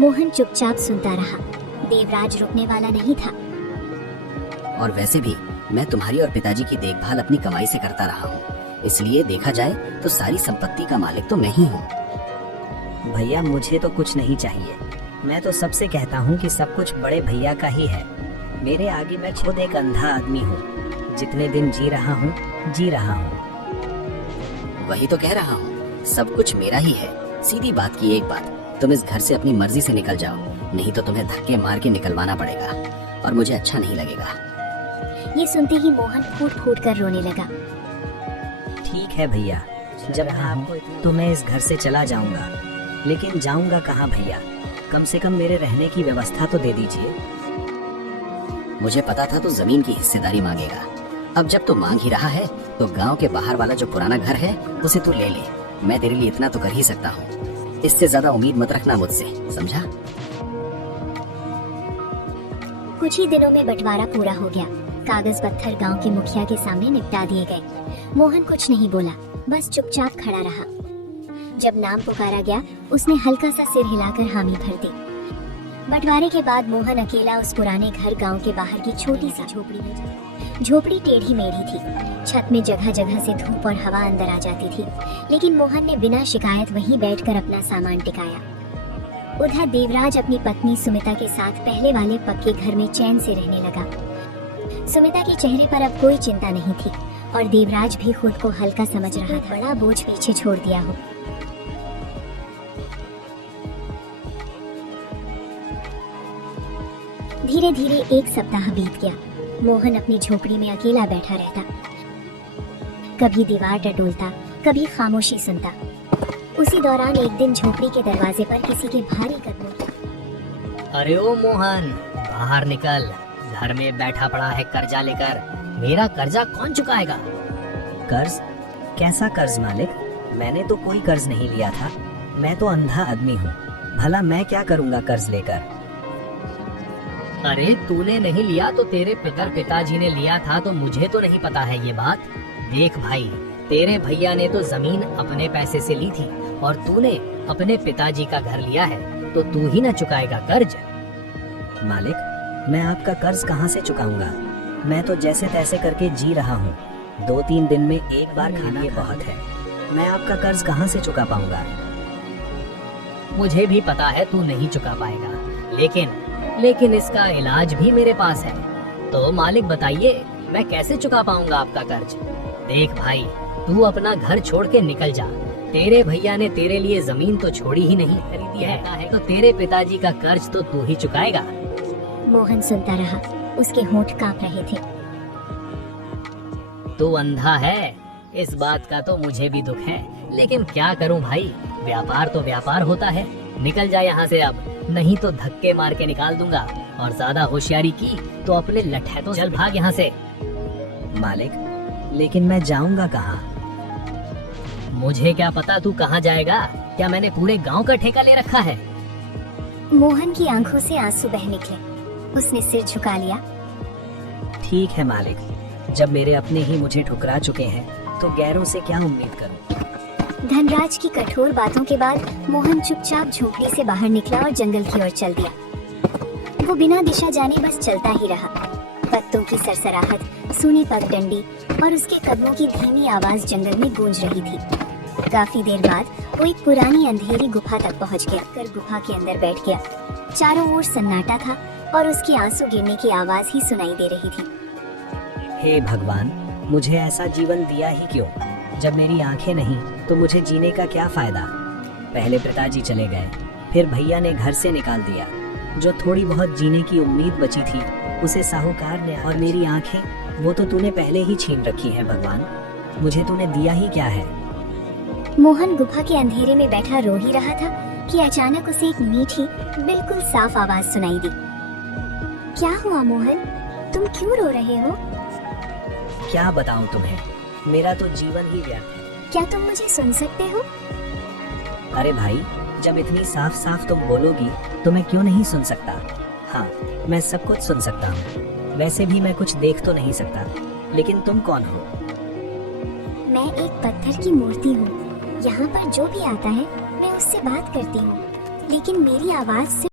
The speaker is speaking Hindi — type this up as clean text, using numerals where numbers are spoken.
मोहन चुपचाप सुनता रहा। देवराज रुकने वाला नहीं था। और वैसे भी मैं तुम्हारी और पिताजी की देखभाल अपनी कमाई से करता रहा हूँ, इसलिए देखा जाए तो सारी संपत्ति का मालिक तो मैं ही हूँ। भैया मुझे तो कुछ नहीं चाहिए। मैं तो सबसे कहता हूँ कि सब कुछ बड़े भैया का ही है। मेरे आगे मैं खुद एक अंधा आदमी हूँ। जितने दिन जी रहा हूँ। वही तो कह रहा हूँ, सब कुछ मेरा ही है। सीधी बात की एक बात, तुम इस घर से अपनी मर्जी से निकल जाओ, नहीं तो तुम्हें धक्के मार के निकलवाना पड़ेगा और मुझे अच्छा नहीं लगेगा। ये सुनते ही मोहन फूट फूट कर रोने लगा। ठीक है भैया, जब आपको तो मैं इस घर से चला जाऊंगा, लेकिन जाऊंगा कहाँ भैया? कम से कम मेरे रहने की व्यवस्था तो दे दीजिए। मुझे पता था तू जमीन की हिस्सेदारी मांगेगा। अब जब तू मांग ही रहा है तो गांव के बाहर वाला जो पुराना घर है उसे तू ले ले। मैं तेरे लिए इतना तो कर ही सकता हूँ, इससे ज्यादा उम्मीद मत रखना मुझसे, समझा? कुछ ही दिनों में बंटवारा पूरा हो गया। कागज पत्थर गांव के मुखिया के सामने निपटा दिए गए। मोहन कुछ नहीं बोला, बस चुपचाप खड़ा रहा। जब नाम पुकारा गया, उसने हल्का सा सिर हिलाकर हामी भर दी। बंटवारे के बाद मोहन अकेला उस पुराने घर गांव के बाहर की छोटी सी झोपड़ी में गया। झोपड़ी टेढ़ी मेढ़ी थी, छत में जगह जगह से धूप और हवा अंदर आ जाती थी, लेकिन मोहन ने बिना शिकायत वहीं बैठकर अपना सामान टिकाया। उधर देवराज अपनी पत्नी सुमिता के साथ पहले वाले पक्के घर में चैन से रहने लगा। सुमिता के चेहरे पर अब कोई चिंता नहीं थी और देवराज भी खुद को हल्का समझ रहा था, बड़ा बोझ पीछे छोड़ दिया हो। धीरे धीरे एक सप्ताह बीत गया। मोहन अपनी झोपड़ी में अकेला बैठा रहता, कभी दीवार टटोलता, कभी खामोशी सुनता। उसी दौरान एक दिन झोपड़ी के दरवाजे पर किसी के भारी कदमों की। अरे ओ मोहन, बाहर निकल, घर में बैठा पड़ा है कर्जा लेकर। मेरा कर्जा कौन चुकाएगा? कर्ज? कैसा कर्ज मालिक? मैंने तो कोई कर्ज नहीं लिया था। मैं तो अंधा आदमी हूँ, भला मैं क्या करूँगा कर्ज लेकर? अरे तूने नहीं लिया तो तेरे पिताजी ने लिया था, तो मुझे तो नहीं पता है ये बात। देख भाई, तेरे भैया ने तो जमीन अपने पैसे से ली थी और तूने अपने पिताजी का घर लिया है, तो तू ही ना चुकाएगा कर्ज? मालिक, मैं आपका कर्ज कहाँ से चुकाऊंगा? मैं तो जैसे तैसे करके जी रहा हूँ। 2-3 दिन में एक बार खाना बहुत है। मैं आपका कर्ज कहाँ से चुका पाऊंगा? मुझे भी पता है तू नहीं चुका पाएगा, लेकिन इसका इलाज भी मेरे पास है। तो मालिक बताइए, मैं कैसे चुका पाऊंगा आपका कर्ज? देख भाई, तू अपना घर छोड़ के निकल जा। तेरे भैया ने तेरे लिए जमीन तो छोड़ी ही नहीं, खरीदी है, तो तेरे पिताजी का कर्ज तो तू ही चुकाएगा। मोहन सुनता रहा, उसके होंठ कांप रहे थे। तू अंधा है, इस बात का तो मुझे भी दुख है, लेकिन क्या करूं भाई, व्यापार तो व्यापार होता है। निकल जा यहाँ से अब, नहीं तो धक्के मार के निकाल दूंगा, और ज्यादा होशियारी की तो अपने लठैतों से चल भाग यहाँ से। मालिक, लेकिन मैं जाऊंगा कहाँ? मुझे क्या पता तू कहाँ जाएगा? क्या मैंने पूरे गांव का ठेका ले रखा है? मोहन की आंखों से आंसू बह निकले। उसने सिर झुका लिया। ठीक है मालिक, जब मेरे अपने ही मुझे ठुकरा चुके हैं तो गैरों से क्या उम्मीद करूं? धनराज की कठोर बातों के बाद मोहन चुपचाप झोपड़ी से बाहर निकला और जंगल की ओर चल दिया। वो बिना दिशा जाने बस चलता ही रहा। पत्तों की सरसराहट, सूनी पगडंडी और उसके कदमों की धीमी आवाज जंगल में गूंज रही थी। काफी देर बाद वो एक पुरानी अंधेरी गुफा तक पहुंच गया। गुफा के अंदर बैठ गया। चारों ओर सन्नाटा था और उसके आंसू गिरने की आवाज ही सुनाई दे रही थी। हे भगवान, मुझे ऐसा जीवन दिया ही क्यों? जब मेरी आंखें नहीं तो मुझे जीने का क्या फायदा? पहले पिताजी चले गए, फिर भैया ने घर से निकाल दिया। जो थोड़ी बहुत जीने की उम्मीद बची थी उसे साहूकार ने, और मेरी आंखें, वो तो तूने पहले ही छीन रखी है। भगवान, मुझे तूने दिया ही क्या है? मोहन गुफा के अंधेरे में बैठा रो ही रहा था कि अचानक उसे एक मीठी, बिल्कुल साफ आवाज सुनाई दी। क्या हुआ मोहन, तुम क्यों रो रहे हो? क्या बताऊं तुम्हें, मेरा तो जीवन ही व्यर्थ है। क्या तुम मुझे सुन सकते हो? अरे भाई, जब इतनी साफ साफ तुम बोलोगी तो मैं क्यों नहीं सुन सकता? हाँ, मैं सब कुछ सुन सकता हूँ। वैसे भी मैं कुछ देख तो नहीं सकता, लेकिन तुम कौन हो? मैं एक पत्थर की मूर्ति हूँ। यहाँ पर जो भी आता है मैं उससे बात करती हूँ। लेकिन मेरी आवाज से